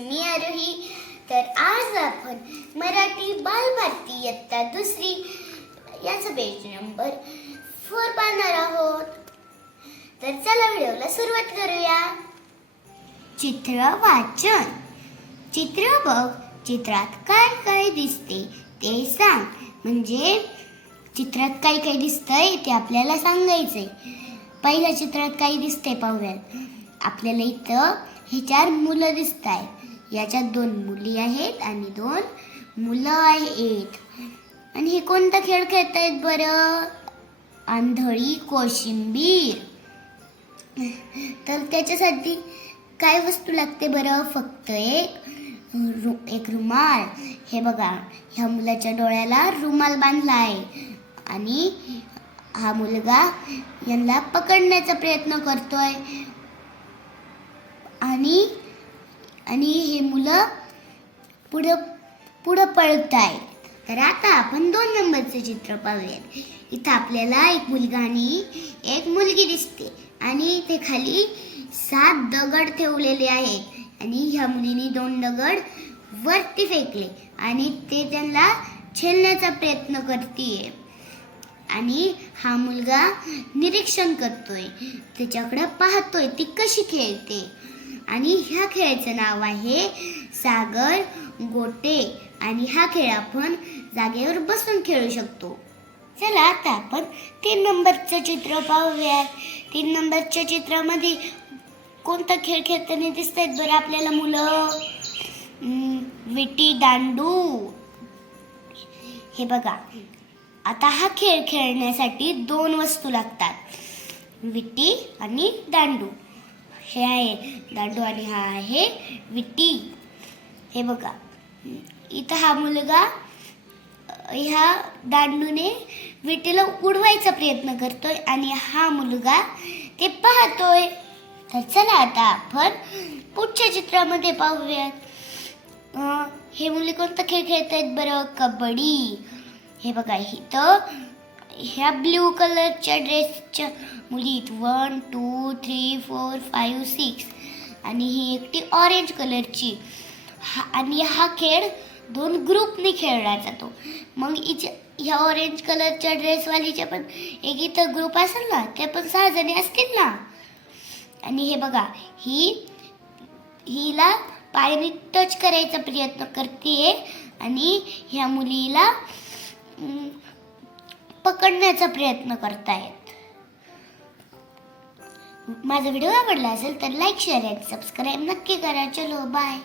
मी आरोही. तर आज आपण मराठी बालभारती इयत्ता दुसरी याचा पेज नंबर फोर पाहणार आहोत. तर चला व्हिडिओला सुरुवात करूया. चित्र वाचन. चित्र बघ. चित्रात काय काय दिसते ते सांग. म्हणजे चित्रात काय काय दिसतंय ते आपल्याला सांगायचंय. पहिल्या चित्रात काय दिसतंय पाहूयात. आपल्याला इथं हे चार मुलं दिसत आहेत याच्यात दोन मुली आहेत आणि दोन मुलं आहेत. आणि हे कोणता खेळ खेळत आहेत बरं? आंधळी कोशिंबीर. तर त्याच्यासाठी काय वस्तू लागते बरं? फक्त एक रु एक रुमाल. हे बघा ह्या मुलाच्या डोळ्याला रुमाल बांधला आहे आणि हा मुलगा यांना पकडण्याचा प्रयत्न करतोय. आणि आणि हे मुलं पुढं पुढं पळत आहेत तर आता आपण दोन नंबरचे चित्र पाहूयात. इथं आपल्याला एक मुलगा आणि एक मुलगी दिसते. आणि इथे खाली सात दगड ठेवलेले आहे आणि ह्या मुलीने दोन दगड वरती फेकले. आणि ते त्यांना छेलण्याचा प्रयत्न करते आणि हा मुलगा निरीक्षण करतोय. त्याच्याकडे पाहतोय ती कशी खेळते. आणि ह्या खेळाचं नाव आहे सागर गोटे. आणि हा खेळ आपण जागेवर बसून खेळू शकतो. चला आता आपण तीन नंबरचं चित्र पाहूयात. तीन नंबरच्या चित्रामध्ये कोणता खेळ खेळताना दिसत आहेत बरं आपल्याला मुलं? विटी दांडू. हे बघा आता हा खेळ खेळण्यासाठी दोन वस्तू लागतात. विटी आणि दांडू. हे आहे दांडू आणि हा आहे विटी हे बघा. इथं हा मुलगा ह्या दांडूने विटीला उडवायचा प्रयत्न करतोय आणि हा मुलगा ते पाहतोय. तर चला आता आपण पुढच्या चित्रामध्ये पाहूयात. हे मुली कोणता खेळ खेळत आहेत बरं? कबड्डी. हे बघा इथं ह्या ब्ल्यू कलरच्या ड्रेसच्या मुली one two three four five six आणि ही एकटी ऑरेंज कलरची. हा आणि हा खेळ दोन ग्रुपने खेळला जातो. मग हिच्या ह्या ऑरेंज कलरच्या ड्रेसवालीच्या पण एक इथं ग्रुप असेल ना ते पण सहा जणी असतील ना. आणि हे बघा ही हिला पायने टच करायचा प्रयत्न करते आणि ह्या मुलीला पकडण्याचा प्रयत्न करतायत. माझा व्हिडिओ आवडला असेल तर लाईक शेअर अँड सबस्क्राईब नक्की करा. चलो बाय